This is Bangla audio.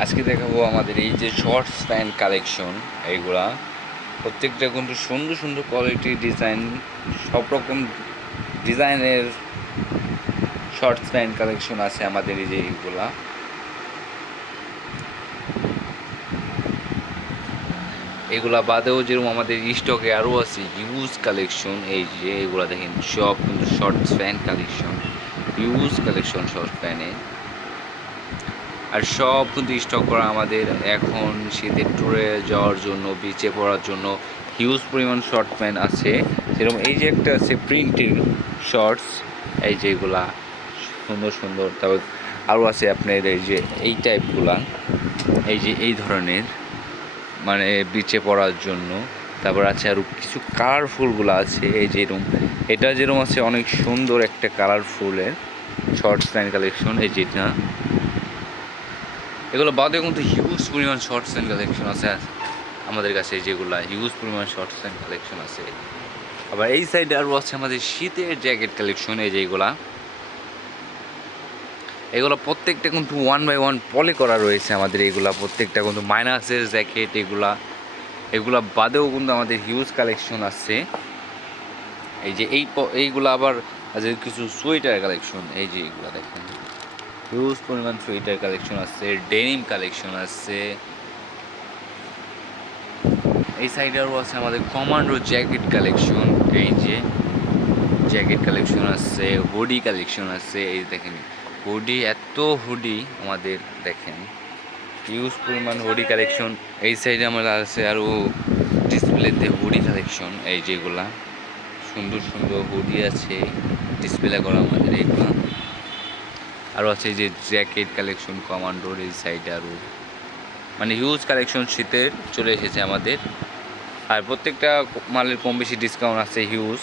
আজকে দেখাবো আমাদের এই যে শর্টস প্যান্ট কালেকশন। এইগুলা প্রত্যেকটা কিন্তু সুন্দর সুন্দর কোয়ালিটি ডিজাইন, সব রকম ডিজাইনের শর্টস প্যান্ট কালেকশন আছে আমাদের এই যে এইগুলা। এগুলা বাদেও যেরকম আমাদের স্টকে আরও আছে হিউজ কালেকশন। এই যে এগুলা দেখেন সব কিন্তু shorts pant collection, huge collection short প্যান্টে। আর সব কিন্তু স্টক করা আমাদের এখন শীতের ট্যুরে যাওয়ার জন্য, বিচে পড়ার জন্য হিউজ পরিমাণ শর্ট প্যান্ট আছে। যেরকম এই যে একটা আছে প্রিন্টের শর্টস, এই যে এগুলা সুন্দর সুন্দর। তারপর আরও আছে আপনার এই যে এই টাইপগুলা, এই যে এই ধরনের, মানে বিচে পড়ার জন্য। তারপর আছে আরও কিছু কালারফুলগুলো আছে, এই যে এরকম, এটা যেরকম আছে অনেক সুন্দর একটা কালারফুলের শর্টস প্যান্ট কালেকশন। এই যেটা, এগুলো বাদে কিন্তু হিউজ পরিমাণ শর্টস প্যান্ট কালেকশন আছে আমাদের কাছে, যেগুলো হিউজ পরিমাণ শর্টস প্যান্ট কালেকশন আছে। আবার এই সাইডে আরও আছে আমাদের শীতের জ্যাকেট কালেকশন। এই যে এগুলো প্রত্যেকটা কিন্তু 1 বাই 1 পলি করা রয়েছে আমাদের। এগুলা প্রত্যেকটা কিন্তু মাইনাসের জ্যাকেট, এগুলা বাদেও কিন্তু আমাদের হিউজ কালেকশন আছে। এই যে এইগুলো আবার আছে কিছু সোয়েটার কালেকশন। এই যে এগুলো দেখেন হিউজ পরিমাণ সোয়েটার কালেকশন আছে, ডেনিম কালেকশন আছে। এই সাইডে আরও আছে আমাদের কমান্ডো জ্যাকেট কালেকশন। এই যে জ্যাকেট কালেকশন আছে, হুডি কালেকশন আছে। এই দেখেন হুডি, এত হুডি আমাদের দেখেন, হিউজ পরিমাণ হুডি কালেকশন। এই সাইডে আমার আছে আরও ডিসপ্লেতে হুডি কালেকশন। এই যেগুলা সুন্দর সুন্দর হুডি আছে ডিসপ্লে করা আমাদের এইগুলা। আরও আছে যে জ্যাকেট কালেকশন কমান্ডোর। এই সাইডে আরও মানে হিউজ কালেকশন শীতের চলে এসেছে আমাদের। আর প্রত্যেকটা মালের কম বেশি ডিসকাউন্ট আছে হিউজ।